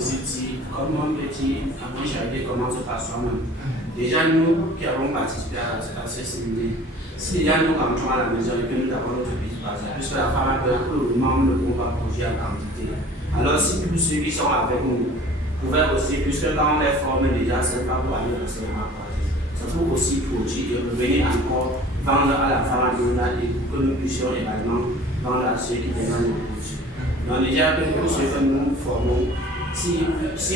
aussi dit, comme mon petit, avant charité commence par soi-même. Déjà, nous qui avons participé à ce séminaire, si déjà nous rentrons à la maison et que nous avons notre petit bazar, puisque la femme a besoin que le membre ne peut pas produire en quantité. Alors, si tous ceux qui sont avec nous pouvaient aussi, puisque quand on les forme déjà, c'est pas pour aller au cinéma, ça faut aussi produire et revenir encore vendre à la femme et pour que nous puissions également vendre à ceux qui viennent nous produire. Donc déjà, pour ceux que nous formons, si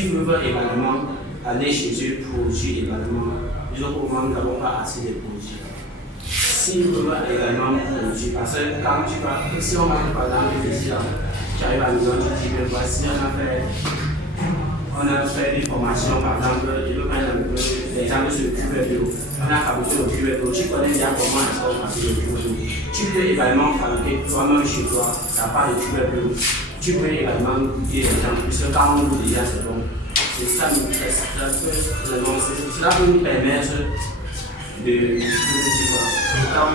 vous veulent également aller chez eux produire également, disons qu'au moment nous n'avons pas assez de produits. Si vous veulent également produire, parce que quand tu vas, si on va par exemple ici, tu arrives à la maison, tu dis que voici, on a fait des formations, par exemple, je veux prendre l'exemple sur le QVO. On a fabriqué le QVO, tu connais bien comment est-ce qu'on fabrique le QVO. Tu peux également fabriquer toi-même chez toi, ta part de QVO. Tu peux également goûter les gens, puisque quand on goûte déjà, c'est bon. C'est ça qui nous fait, cela peut nous permettre de quand on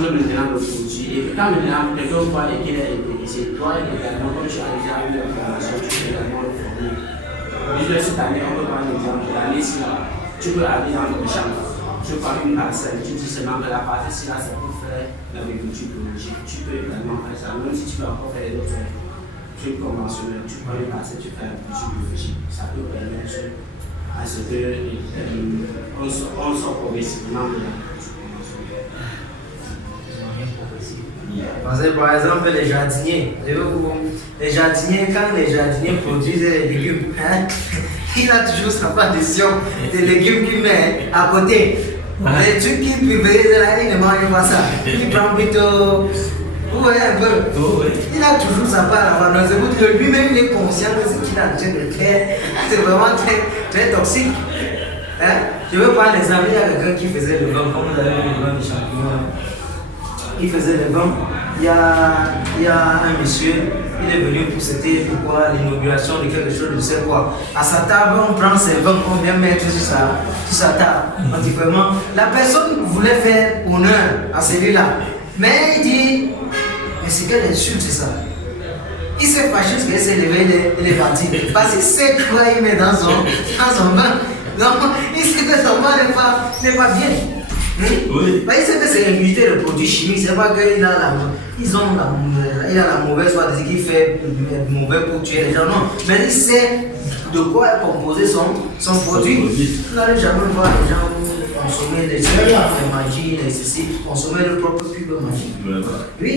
veut maintenant le produit, et quand maintenant quelqu'un voit et qu'il est intéressé, toi également, comme tu as déjà eu la formation, tu peux également le former. Cette année, on peut prendre l'exemple. L'année ci, tu peux aller dans ton champ, tu prends une parcelle, tu dis seulement que la partie ci, là, c'est pour faire l'agriculture biologique. Tu peux également faire ça, même si tu peux encore faire d'autres trucs conventionnels. Tu prends une parcelle, tu fais l'agriculture biologique. Ça peut permettre à ce qu'on sort progressivement de l'agriculture conventionnelle. Parce que par exemple, les jardiniers, quand les jardiniers produisent des légumes, il a toujours sa partition des légumes qu'il met à côté. Les trucs qu'il privilège de là, il ne mange pas ça. Il prend plutôt. Ouais, un peu. Il a toujours sa part là-bas. Donc, lui-même, il est conscient de ce qu'il est en train de faire. C'est vraiment très toxique. Je veux prendre l'exemple, il y a quelqu'un qui faisait le vin, comme vous avez vu le vin de champignons. Il faisait le vin. Il y a un monsieur, il est venu pour l'inauguration de quelque chose, je ne sais quoi. À sa table, on prend ses vins qu'on vient mettre sur sa table. On dit vraiment, la personne voulait faire honneur à celui-là. Mais il dit, mais c'est quelle insulte, c'est ça. Il s'est fâché parce qu'il s'est levé, il est parti. Parce qu'il sait quoi il met dans son vin. Donc, il sait que son vin n'est pas bien. Oui. Il sait que c'est imité de produits chimiques, c'est pas qu'il a la mauvaise foi de ce qu'il fait mauvais pour tuer les gens, non. Mais il sait de quoi est composé son produit. Vous n'allez jamais voir les gens consommer des magies, consommer le propre pub magique. Oui.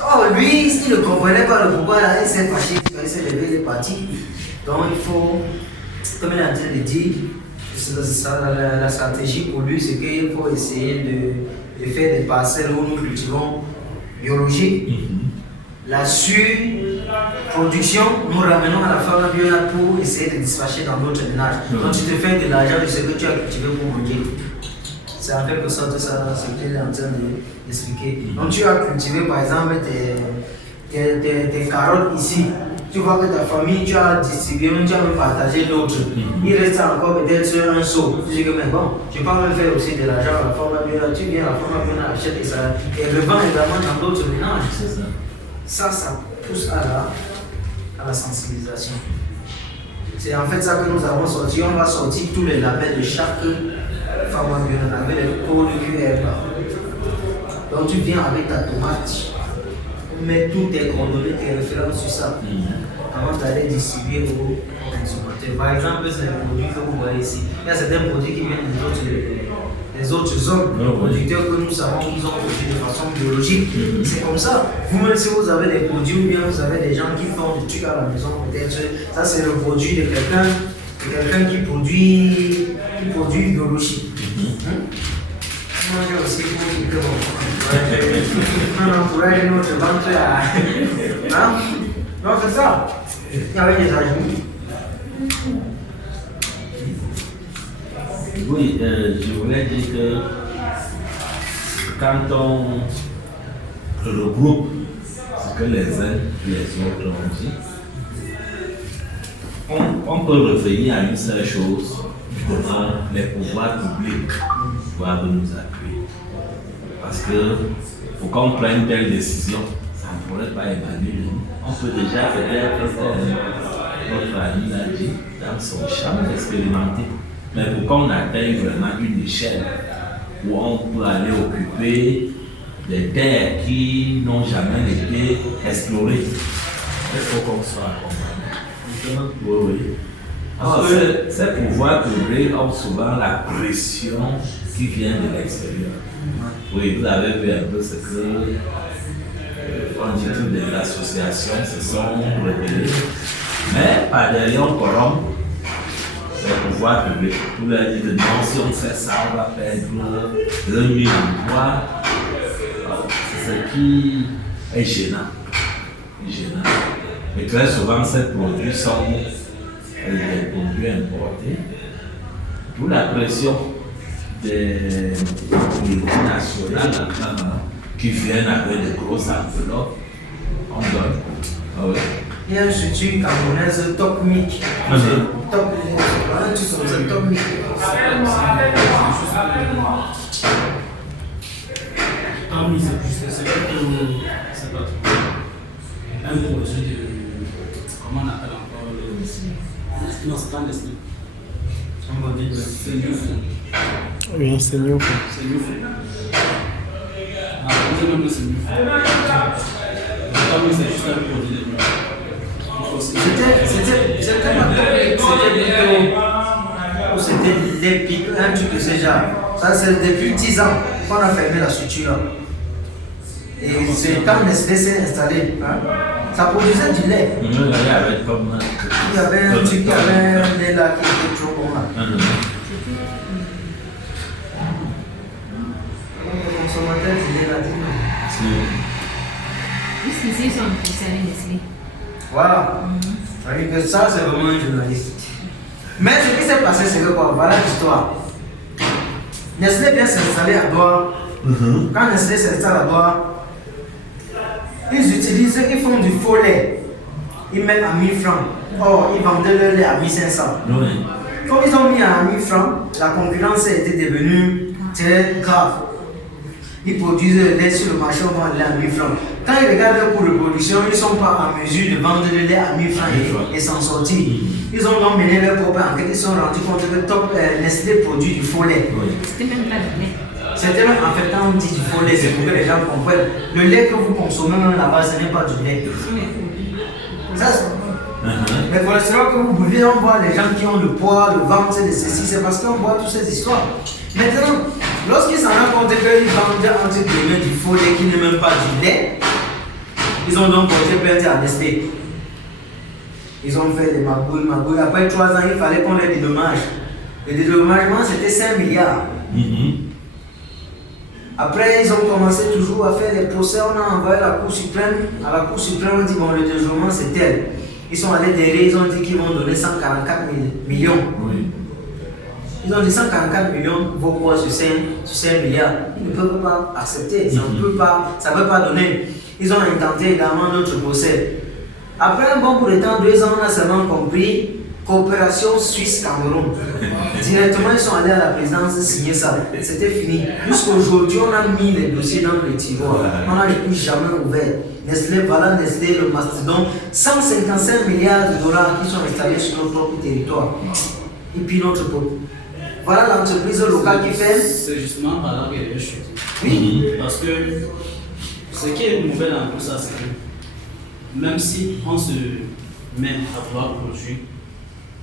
Oh, lui, il ne comprenait pas le pourquoi, là, il s'est fâché, il s'est levé, il est parti. Donc il faut, comme il est en train de dire, la stratégie pour lui, c'est qu'il faut essayer de faire des parcelles où nous cultivons biologique. La surproduction, nous ramenons à la femme biologique pour essayer de dispatcher dans d'autres ménages. Donc tu te fais de l'argent de ce que tu as cultivé pour manger. C'est en quelque sorte ça, ce qu'il est en train d'expliquer. Donc tu as cultivé par exemple tes carottes ici. Tu vois que ta famille, tu as distribué, tu as même partagé d'autres. Il reste encore peut-être un seau. Tu dis que mais bon, je peux même faire aussi de l'argent à la forme bien. Tu viens, la forme bien achète et ça. Et revend également dans d'autres ménages. Ça pousse à la sensibilisation. C'est en fait ça que nous avons sorti. On va sortir tous les labels de chaque femme bien avec les codes QR. Donc tu viens avec ta tomate. Mets tous tes coordonnées, tes références sur ça avant d'aller distribuer aux consommateurs. Par exemple, c'est un produit que vous voyez ici. Il y a certains produits qui viennent des autres zones, les producteurs que nous savons qu'ils ont produit de façon biologique. C'est comme ça. Vous-même, si vous avez des produits ou bien vous avez des gens qui font des trucs à la maison, peut-être ça c'est le produit de quelqu'un qui produit biologique. Moi, j'ai aussi pour que on encourage notre ventre à. Non, c'est ça. Il y avait des ajouts. Oui, je voulais dire que quand on regroupe ce que les uns et les autres ont dit, on peut revenir à une seule chose, comment les pouvoirs publics doivent nous appuyer. Parce que pour qu'on prenne une telle décision, ça ne pourrait pas évaluer. On peut déjà peut-être notre ami l'a dit, dans son champ expérimenté. Mais pour qu'on atteigne vraiment une échelle où on peut aller occuper des terres qui n'ont jamais été explorées, il faut qu'on soit accompagné. Oui, oui. Alors, ces pouvoirs publics ont souvent la pression qui vient de l'extérieur. Oui, vous avez vu un peu ce que on dit toutes les associations se sont rebellées. Mais par derrière, on corrompt les pouvoirs publics. Vous leur dites que non, si on fait ça, on va perdre 2000 emplois. C'est ce qui est gênant. Et très souvent, ces produits sont des produits importés. D'où la pression des multinationales qui viennent avec de grosses enveloppes. On donne. Ah ouais. Il y a un institut camerounaise Top Mic. Top Mic. C'est pas trop. Un produit de. Comment on appelle encore le. Non, c'est pas un Nestlé. Un produit de. C'est New Food. Oui, c'est New Food. C'est New Food. Ah, on dit même que c'est New Food. C'est juste un produit de. C'était ma topic, c'était l'épique, un truc de ce genre. Ça, c'est depuis 10 ans qu'on a fermé la structure là. Et c'est quand Nestlé s'est installé, hein, ça produisait du lait. Il y avait un truc, il y avait un lait là qui était trop bon là. Les consommateurs disaient là, Jusqu'ici, ils sont concernés Nestlé. voilà. C'est-à-dire que ça, c'est vraiment un journaliste. Mais ce qui s'est passé, c'est que quoi? Voilà l'histoire. Nestlé vient s'installer à Douala. Quand Nestlé s'installe à Douala, ils font du faux lait. Ils mettent à 1000 francs. Or, ils vendaient le lait à 1500. Oui. Comme ils ont mis à 1000 francs, la concurrence était devenue très grave. Ils produisent le lait sur le marché, on vend le lait à 1000 francs. Quand ils regardent leur coût de production, ils ne sont pas en mesure de vendre le lait à 1000 francs et s'en sortir. Ils ont donc mené leur propre enquête, ils se sont rendus compte que Nestlé produit du faux lait. C'était même pas du lait. C'était même, en fait, quand on dit du faux lait, c'est pour que les gens comprennent. Le lait que vous consommez même là-bas, ce n'est pas du lait. Ça, mais le cholestérol que vous buvez, on voit les gens qui ont le poids, le ventre, de ceci, c'est parce qu'on voit toutes ces histoires. Maintenant, lorsqu'ils s'en rendent compte qu'ils vendent entre guillemets du faux lait qui n'est même pas du lait, ils ont donc porté plainte à Nestlé. Ils ont fait des magouilles. Après 3 ans, il fallait qu'on ait des dommages. Le dédommagement, c'était 5 milliards. Après, ils ont commencé toujours à faire des procès. On a envoyé à la Cour suprême. À la Cour suprême, on dit bon, le dédommagement, c'est tel. Ils sont allés derrière, ils ont dit qu'ils vont donner 144 millions. Oui. Ils ont dit 144 millions vaut quoi sur 5 milliards. Ils ne peuvent pas accepter, ça ne peut pas donner. Ils ont intenté également d'autres procès. Après un bon bout de temps, 2 ans, on a seulement compris coopération Suisse-Cameroun. Directement, ils sont allés à la présidence signer ça. C'était fini. Jusqu'aujourd'hui, on a mis les dossiers dans le tiroir. On n'a plus jamais ouvert. Nestlé, voilà Nestlé, le mastodonte, 155 milliards de dollars qui sont installés sur notre propre territoire. Et puis notre peuple. Voilà l'entreprise locale qui fait. C'est justement par là qu'il y a des choses. Oui. Parce que ce qui est mauvais dans tout ça, c'est que même si on se met à pouvoir produire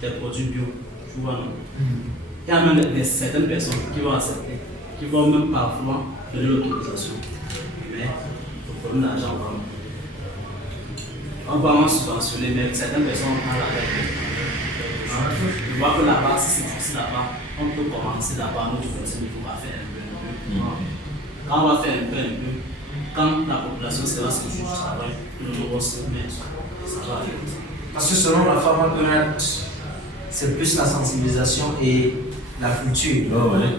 des produits bio, tu vois, non? Il y a même certaines personnes qui vont accepter, qui vont même parfois donner l'autorisation. Mais le problème d'argent, on va en subventionner, mais certaines personnes ont la tête. Je vois que là-bas, si c'est difficile là-bas, on peut commencer là-bas, nous, il faut pas faire un peu. Quand on va faire un peu, quand la population sera séduite du travail, nous allons se mettre, ça va aller. Parce que selon la pharmacologie, c'est plus la sensibilisation et la culture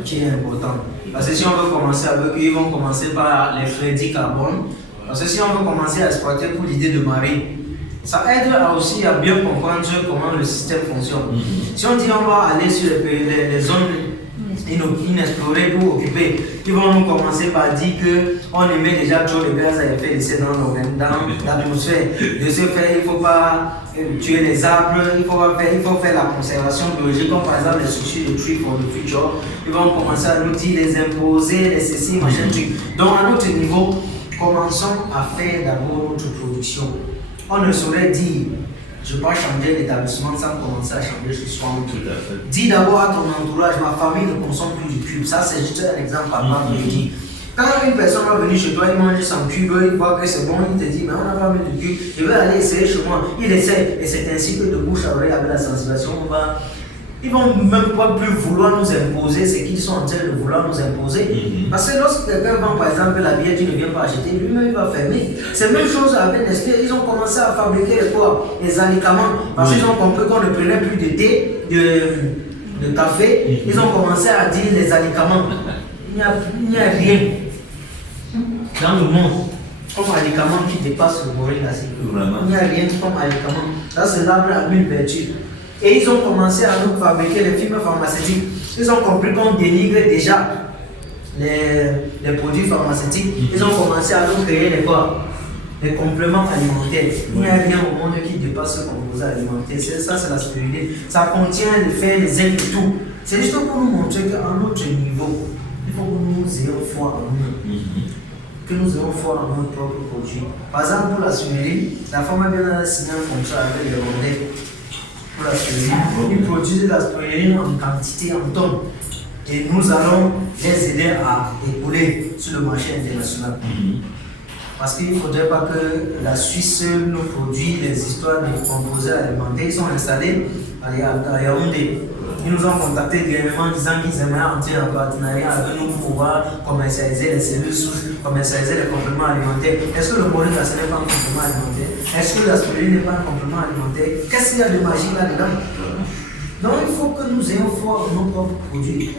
qui est importante. Parce que si on veut commencer avec eux, ils vont commencer par les crédits carbone. Parce que si on veut commencer à exploiter pour l'idée de marée, ça aide aussi à bien comprendre comment le système fonctionne. Si on dit on va aller sur les zones inexplorés pour occuper. Ils vont nous commencer par dire qu'on émet déjà trop de gaz à effet de serre dans l'atmosphère. De ce fait, il ne faut pas tuer les arbres, il faut faire la conservation biologique, comme par exemple les sushis de tree for the future. Ils vont commencer à nous dire les imposer, les ceci, machin truc. Donc à notre niveau, commençons à faire d'abord notre production. On ne saurait dire je ne peux pas changer l'établissement sans commencer à changer chez soi. Dis d'abord à ton entourage, ma famille ne consomme plus du cube. Ça, c'est juste un exemple par rapport à dit. Quand une personne va venir chez toi, il mange son cube, il voit que c'est bon, il te dit, mais on n'a pas mis de cube, je vais aller essayer chez moi. Il essaie, et c'est ainsi que de bouche à oreille avec la sensibilisation, ils ne vont même pas plus vouloir nous imposer ce qu'ils sont en train de vouloir nous imposer. Parce que lorsque quelqu'un vend par exemple la bière, tu ne viens pas acheter, lui-même il va fermer. C'est la même chose avec Nestlé, ils ont commencé à fabriquer les alicaments. Parce qu'ils ont compris qu'on ne prenait plus de thé, de café. Ils ont commencé à dire les alicaments. Il n'y a rien dans le monde comme alicament qui dépasse le moringa. Il n'y a rien comme alicament. Ça, c'est l'arbre à 1000 vertus. Et ils ont commencé à nous fabriquer les firmes pharmaceutiques. Ils ont compris qu'on dénigre déjà les produits pharmaceutiques. Ils ont commencé à nous créer les compléments alimentaires. Il n'y a rien au monde qui dépasse ce composé alimentaire. Ça, c'est la spiritualité. Ça contient le fer, les ailes et tout. C'est juste pour nous montrer qu'à notre niveau, il faut que nous ayons foi en nous. Que nous ayons foi en notre propre produit. Par exemple, pour la spiruline, la femme a bien signé un contrat avec les Rwandais. Pour la spiruline, ils produisent la spiruline en quantité, en tonnes. Et nous allons les aider à écouler sur le marché international. Parce qu'il ne faudrait pas que la Suisse nous produise les histoires de composés alimentaires. Ils sont installés à Yaoundé. Ils nous ont contacté directement en disant qu'ils aimeraient entrer en partenariat avec nous pour pouvoir commercialiser les cellules souches, commercialiser les compléments alimentaires. Est-ce que le moringa ce n'est pas un complément alimentaire? Est-ce que la spiruline n'est pas un complément alimentaire? Qu'est-ce qu'il y a de magique là-dedans? Donc il faut que nous ayons foi en nos propres produits.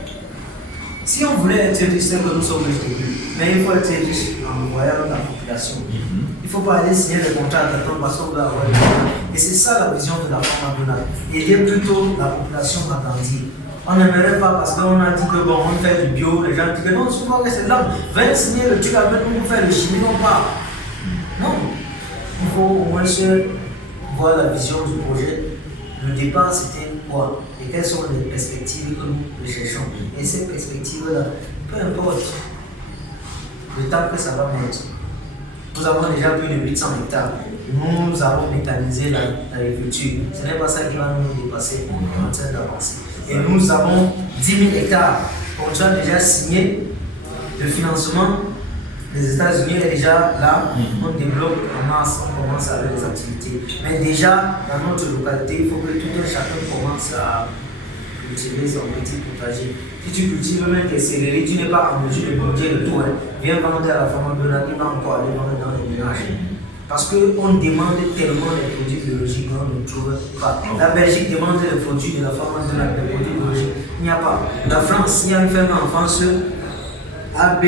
Si on voulait être riche, c'est que nous sommes riches de plus. Mais il faut être riche en voyant la population. Il ne faut pas aller signer des contrats à temps parce qu'on doit avoir des contrats. Et c'est ça la vision de la femme McDonald's. Aider plutôt la population à grandir. On n'aimerait pas parce qu'on a dit que bon, on fait du bio, les gens disent que non, tu vois que c'est là. Viens signer le truc avec nous pour faire le chimie, non pas. Non. Il faut au moins voir la vision du projet. Le départ, c'était quoi? Et quelles sont les perspectives que nous recherchons? Et ces perspectives-là, peu importe le temps que ça va mettre. Nous avons déjà plus de 800 hectares. Nous allons mécaniser l'agriculture. Ce n'est pas ça qui va nous dépasser. On est en train d'avancer. Et nous avons 10 000 hectares. Contrat déjà signé. Le financement des États-Unis est déjà là. On développe en masse, on commence avec les activités. Mais déjà, dans notre localité, il faut que tout un chacun commence à cultiver son petit potager. Si tu cultives même tes céleri, tu n'es pas en mesure de manger le tout. Viens vendre à la femme Bernard, il va encore aller vendre dans les ménages. Parce qu'on demande tellement des produits biologiques qu'on ne trouve pas. La Belgique demande les produits de la femme Bernard, des produits biologiques. Il n'y a pas. La France, il y a une ferme en France, AB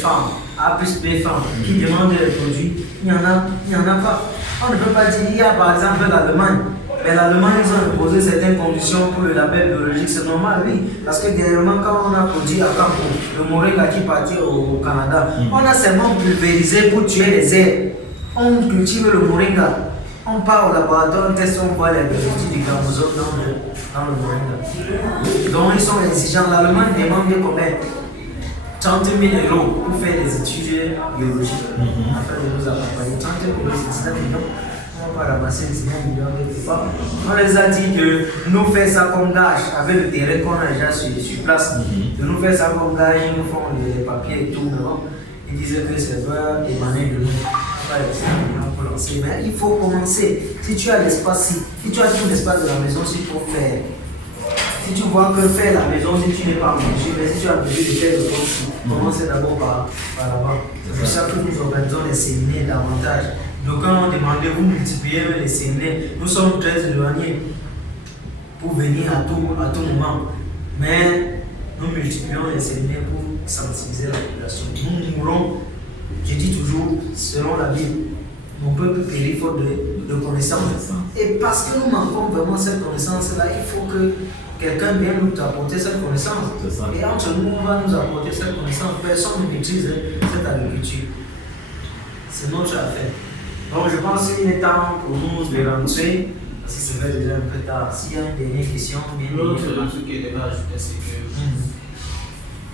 Farm, A plus B Farm, qui demande les produits. Il n'y en a pas. On ne peut pas dire, il y a par exemple l'Allemagne. Mais l'Allemagne, ils ont imposé certaines conditions pour le label biologique. C'est normal, oui. Parce que dernièrement, quand on a produit à Campo, le moringa qui partit au Canada, on a seulement pulvérisé pour tuer les herbes. On cultive le moringa. On part au laboratoire, on teste, on voit les résultats du gramosome dans le moringa. Donc, ils sont exigeants. L'Allemagne demande combien? 30 000 € pour faire des études biologiques. Afin de nous accompagner. 30 000 €, c'est 19 millions. On va ramasser 19 millions quelque part. On les a dit de nous faire ça comme gage avec le terrain qu'on a déjà sur place. De nous faire ça comme gage, ils nous font les papiers et tout. Ils disaient que ça doit émaner de nous. Pour lancer. Mais il faut commencer. Si tu as l'espace, si tu as tout l'espace de la maison, c'est pour faire. Si tu vois que faire la maison, si tu n'es pas en mesure, mais si tu as besoin de faire le poste, commencez d'abord par là-bas. C'est pour ça que nous organisons les séminaires davantage. Donc quand on demandait, vous multipliez les séminaires, nous sommes très éloignés pour venir à tout moment. Mais nous multiplions les séminaires pour sensibiliser la population. Nous mourons, je dis toujours, selon la Bible. mon peuple périt faute de connaissances. Et parce que nous manquons vraiment cette connaissance-là, il faut que quelqu'un vienne nous apporter cette connaissance. Et entre nous, on va nous apporter cette connaissance. Personne ne maîtrise cette agriculture. C'est notre affaire. Donc je pense qu'il est temps pour nous de rentrer, si ça fait déjà un peu tard. S'il y a une dernière question, bien l'autre truc qui est déjà ajouté, c'est que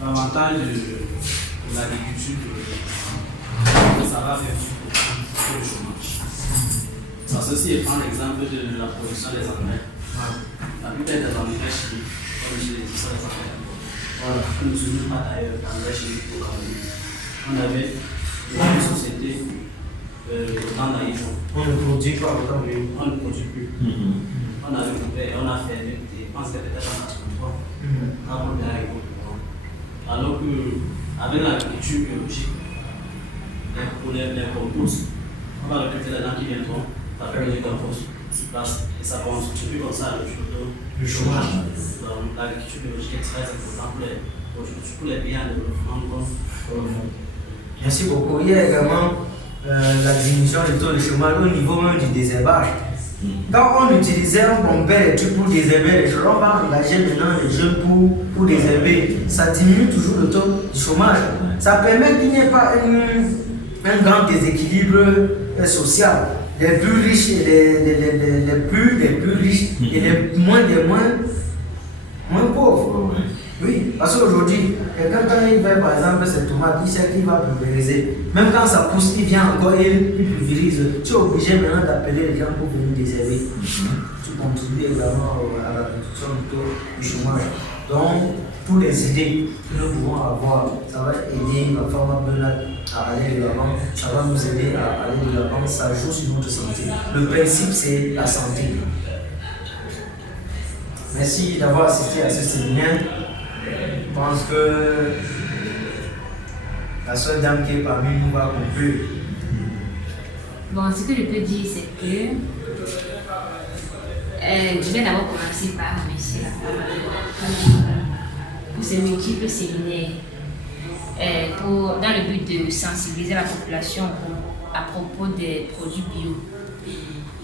l'avantage de l'agriculture, ça va faire le chômage. Parce que si je prends l'exemple de la production des engrais, la plupart des engrais chimiques, comme je l'ai dit, ça les engrais. Voilà, nous ne sommes pas d'ailleurs d'engrais chimiques au Cameroun. On avait une société autant d'Aïdjo. On ne produit pas autant de On ne produit plus. On a récupéré, on a fermé, je pense que peut-être en 83. Quand on est avec nous. Alors qu'avec l'agriculture biologique, pour les composts, on va recruter les gens qui viendront fabriquer des composts sur place et ça contribue comme ça le chômage. Donc l'agriculture biologique est très importante pour les pays en développement comme le monde. Merci beaucoup. Il y a également la diminution du taux de chômage au niveau même du désherbage. Quand on utilisait, on pompait les trucs pour désherber les choses, on va engager maintenant les jeunes pour désherber. Ça diminue toujours le taux du chômage. Ça permet qu'il n'y ait pas un grand déséquilibre social. Les plus riches et les plus riches et les moins pauvres. Oui, parce qu'aujourd'hui, quelqu'un quand il fait par exemple ses tomates, il sait qu'il va pulvériser. Même quand ça pousse, il vient encore et il pulvérise. Tu es obligé maintenant d'appeler les gens pour venir désherber. Tu contribues également à la réduction du taux du chômage. Donc, pour les idées que nous pouvons avoir, ça va aider la Pharma Bionat à aller de l'avant, ça va nous aider à aller de l'avant, ça joue sur notre santé. Le principe, c'est la santé. Merci d'avoir assisté à ce séminaire. Je pense que la seule dame qui est parmi nous va conclure. Bon, ce que je peux dire, c'est que je vais d'abord commencer par remercier la femme pour ces multiples séminaires, dans le but de sensibiliser la population à propos des produits bio.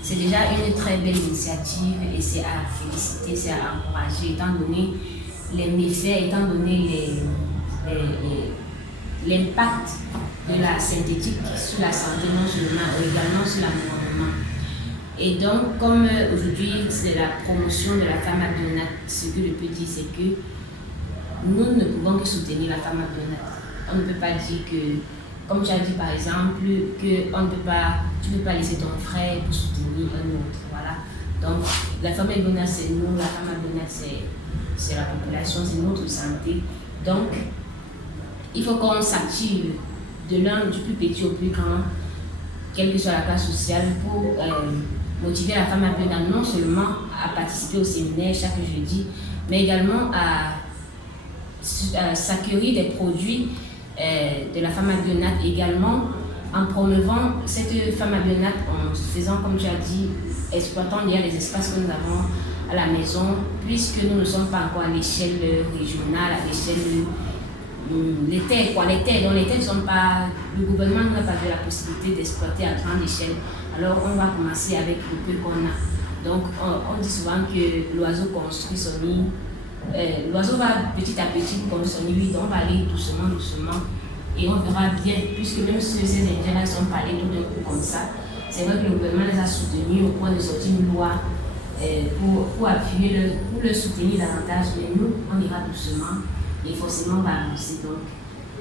C'est déjà une très belle initiative et c'est à féliciter, c'est à encourager, étant donné les méfaits, étant donné l'impact de la synthétique sur la santé non seulement, mais également sur l'environnement. Et donc, comme aujourd'hui c'est la promotion de la Pharma Bionat, ce que je peux dire c'est que nous ne pouvons que soutenir la Pharma Bionat. On ne peut pas dire que, comme tu as dit par exemple, que tu ne peux pas laisser ton frère pour soutenir un autre. Voilà. Donc, la Pharma Bionat c'est nous, la Pharma Bionat c'est la population, c'est notre santé. Donc, il faut qu'on s'active de l'un du plus petit au plus grand, quelle que soit la classe sociale, pour motiver la Pharma Bionat non seulement à participer au séminaire chaque jeudi, mais également à s'acquérir des produits de la Pharma Bionat, également en promouvant cette Pharma Bionat, en faisant, comme tu as dit, exploitant les espaces que nous avons à la maison, puisque nous ne sommes pas encore à l'échelle régionale, à l'échelle les terres, donc les terres ne sont pas, le gouvernement n'a pas eu la possibilité d'exploiter à grande échelle. Alors on va commencer avec le peu qu'on a. Donc on dit souvent que l'oiseau construit son nid, l'oiseau va petit à petit construire son nid, donc on va aller doucement et on verra bien, puisque même si ces Indiens sont pas allés tout d'un coup comme ça, c'est vrai que le gouvernement les a soutenus au point de sortir une loi pour appuyer, pour le soutenir davantage, mais nous on ira doucement. Et forcément, on va avancer. Donc,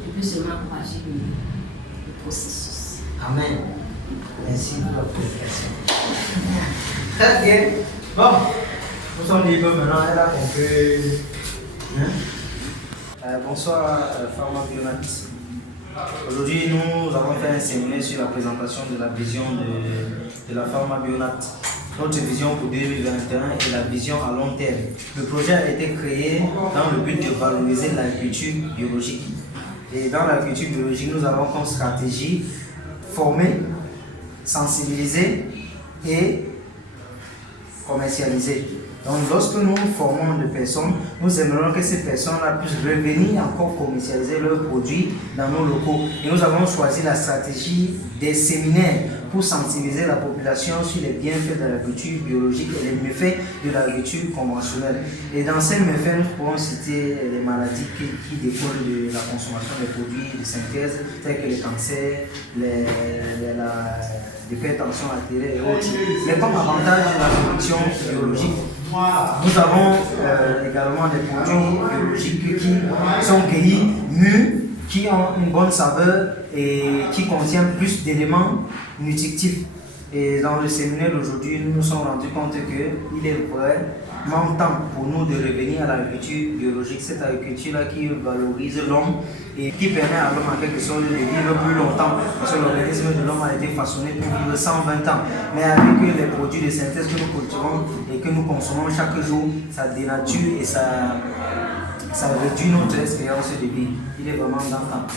je peux seulement encourager le processus. Amen. Merci pour la prédication. Très bien. Bon, nous sommes libres maintenant. Elle a conclu. Bonsoir, Pharma Bionat. Aujourd'hui, nous avons fait un séminaire sur la présentation de la vision de la Pharma Bionat. Notre vision pour 2021 et la vision à long terme. Le projet a été créé dans le but de valoriser l'agriculture biologique. Et dans l'agriculture biologique, nous avons comme stratégie former, sensibiliser et commercialiser. Donc lorsque nous formons des personnes, nous aimerons que ces personnes-là puissent revenir encore commercialiser leurs produits dans nos locaux. Et nous avons choisi la stratégie des séminaires pour sensibiliser la population sur les bienfaits de l'agriculture biologique et les méfaits de l'agriculture conventionnelle. Et dans ces méfaits, nous pourrons citer les maladies qui découlent de la consommation des produits de synthèse, tels que les cancers, l'hypertension artérielle et autres. Mais comme avantage de la production biologique, nous avons également des produits biologiques qui sont cueillis, mûrs, qui ont une bonne saveur et qui contiennent plus d'éléments nutritifs. Et dans le séminaire d'aujourd'hui, nous nous sommes rendus compte qu'il est vraiment temps pour nous de revenir à l'agriculture biologique, cette agriculture-là qui valorise l'homme et qui permet à l'homme en quelque sorte de vivre plus longtemps. Parce que l'organisme de l'homme a été façonné pour vivre 120 ans. Mais avec les produits de synthèse que nous cultivons et que nous consommons chaque jour, ça dénature et ça réduit notre espérance de vie. Il est vraiment dans le temps.